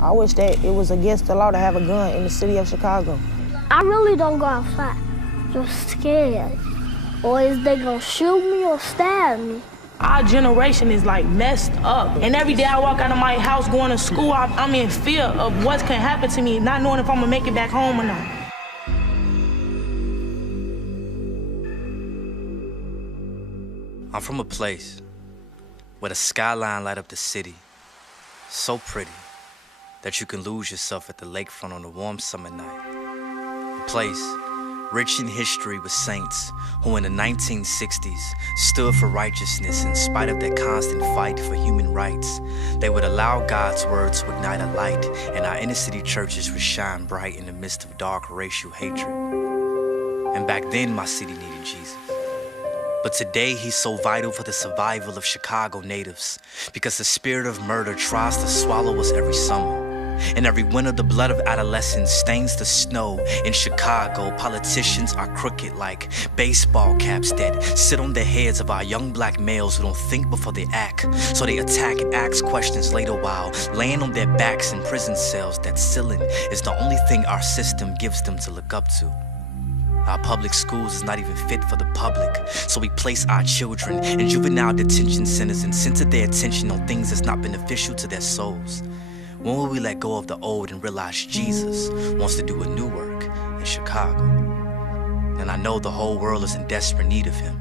I wish that it was against the law to have a gun in the city of Chicago. I really don't go outside. Just scared. Or is they gonna shoot me or stab me? Our generation is like messed up. And every day I walk out of my house going to school, I'm in fear of what can happen to me, not knowing if I'm gonna make it back home or not. I'm from a place where the skyline light up the city, so pretty that you can lose yourself at the lakefront on a warm summer night. A place rich in history with saints who in the 1960s stood for righteousness in spite of their constant fight for human rights. They would allow God's word to ignite a light, and our inner city churches would shine bright in the midst of dark racial hatred. And back then my city needed Jesus. But today he's so vital for the survival of Chicago natives, because the spirit of murder tries to swallow us every summer. And every winter the blood of adolescents stains the snow. In Chicago, politicians are crooked like baseball caps that sit on the heads of our young black males who don't think before they act. So they attack and ask questions later while laying on their backs in prison cells. That ceiling is the only thing our system gives them to look up to. Our public schools is not even fit for the public, so we place our children in juvenile detention centers and center their attention on things that's not beneficial to their souls. When will we let go of the old and realize Jesus wants to do a new work in Chicago? And I know the whole world is in desperate need of him.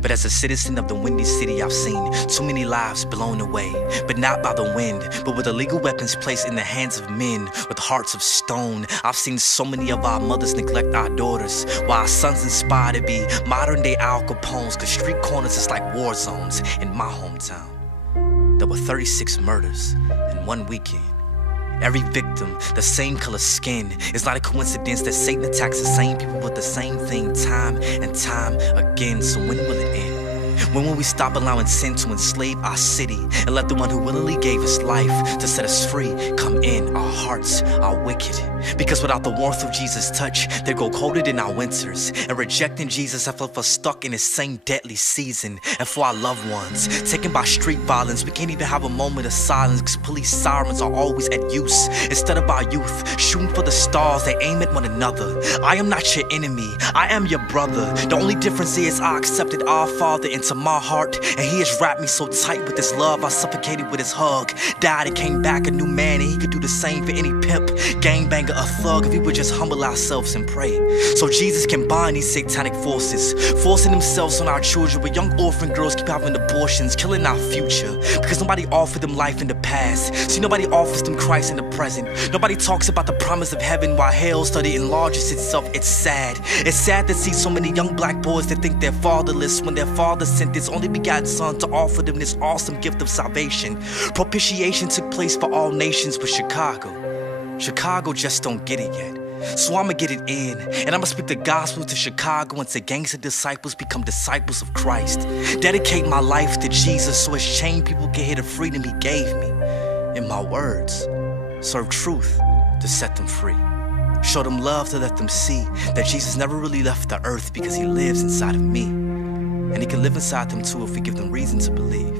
But as a citizen of the windy city, I've seen too many lives blown away, but not by the wind, but with illegal weapons placed in the hands of men with hearts of stone. I've seen so many of our mothers neglect our daughters, while our sons inspire to be modern-day Al Capones, cause street corners is like war zones in my hometown. There were 36 murders in one weekend. Every victim, the same color skin. It's not a coincidence that Satan attacks the same people with the same thing time and time again. So when will it end? When will we stop allowing sin to enslave our city and let the one who willingly gave his life to set us free come in? Our hearts are wicked, because without the warmth of Jesus' touch, they go colder than our winters. And rejecting Jesus have left us stuck in the same deadly season. And for our loved ones taken by street violence, we can't even have a moment of silence, because police sirens are always at use. Instead of our youth shooting for the stars, they aim at one another. I am not your enemy, I am your brother. The only difference is I accepted our Father into my heart, and he has wrapped me so tight with his love I suffocated with his hug. Died and came back a new man, and he could do the same for any pimp, gangbanger, a thug, if we would just humble ourselves and pray. So Jesus can bind these satanic forces, forcing themselves on our children, where young orphan girls keep having abortions, killing our future, because nobody offered them life in the past. See, nobody offers them Christ in the present. Nobody talks about the promise of heaven while hell study enlarges itself. It's sad. It's sad to see so many young black boys that think they're fatherless when their father sent his only begotten son to offer them this awesome gift of salvation. Propitiation took place for all nations, but Chicago just don't get it yet. So I'ma get it in, and I'ma speak the gospel to Chicago until gangster disciples become disciples of Christ. Dedicate my life to Jesus so his chained people can hear the freedom he gave me. In my words, serve truth to set them free. Show them love to let them see that Jesus never really left the earth, because he lives inside of me. And he can live inside them too if we give them reason to believe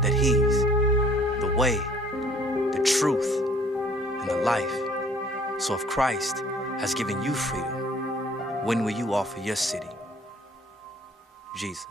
that he's the way, the truth, and the life. So if Christ has given you freedom, when will you offer your city Jesus?